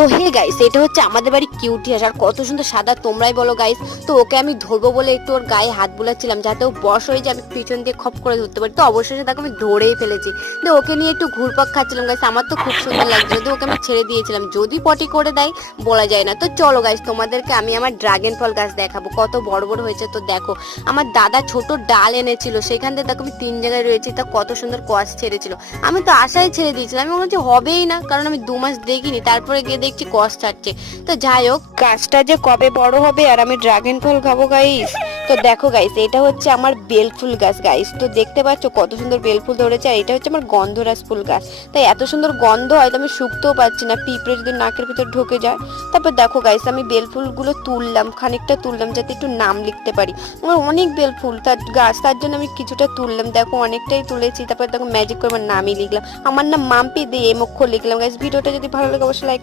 তো hey guys, এটা হচ্ছে আমাদের বাড়ি কিউটি হাঁস, আর কত সুন্দর সাদা তোমরাই বলো গাইস। তো ওকে আমি ধরবো বলে একটু ওর গায়ে হাত বুলাচ্ছিলাম যাতে ও বশ হয়ে যায়, আমি পিছন দিয়ে খপ করে ধরতে পারি। তো অবশেষে তাকে আমি ধরেই ফেলেছি। তো ওকে নিয়ে একটু ঘুরপাক খাচ্ছিলাম গাইস, আমার তো খুব সুন্দর লাগছিল। তো ওকে আমি ছেড়ে দিয়েছিলাম, যদি পটি করে দেয় বলা যায় না। তো চলো গাইস, তোমাদেরকে আমি আমার ড্রাগন ফল গাছ দেখাবো, কত বড় বড় হয়েছে। তো দেখো, আমার দাদা ছোট ডাল এনেছিল, সেখান থেকে দেখো আমি 3 জায়গায় রয়েছি। তা কত সুন্দর কোয়াশ ছেড়েছিল, আমি তো আশায় ছেড়ে দিয়েছিলাম, আমি মনে হচ্ছে হবেই না, কারণ আমি 2 মাস দেখিনি। তারপরে গিয়ে দেখছি কস ছাড়ছে। তো যাই হোক, গাছটা যে কবে বড় হবে আর আমি ড্রাগন ফল খাবো গাইস। তো দেখো গাইস, এটা হচ্ছে আমার বেলফুল গাছ গাইস। তো দেখতে পাচ্ছ কত সুন্দর বেলফুল ধরেছে, আর এটা হচ্ছে আমার গন্ধরাজ ফুল গাছ। তাই এত সুন্দর গন্ধ, হয়তো আমি শুকতেও পাচ্ছি না, পিঁপড়ে যদি নাকের ভিতর ঢুকে যায়। তারপর দেখো গাইস, আমি বেলফুলগুলো তুললাম, খানিকটা তুললাম যাতে একটু নাম লিখতে পারি। আমার অনেক বেলফুল তার গাছ, তার জন্য আমি কিছুটা তুললাম। দেখো অনেকটাই তুলেছি। তারপর দেখো ম্যাজিক করে আমার নামই লিখলাম, আমার নাম মাম্পি দিয়ে এম অক্ষর লিখলাম গাইস। ভিডিওটা যদি ভালো লাগে অবশ্যই লাইক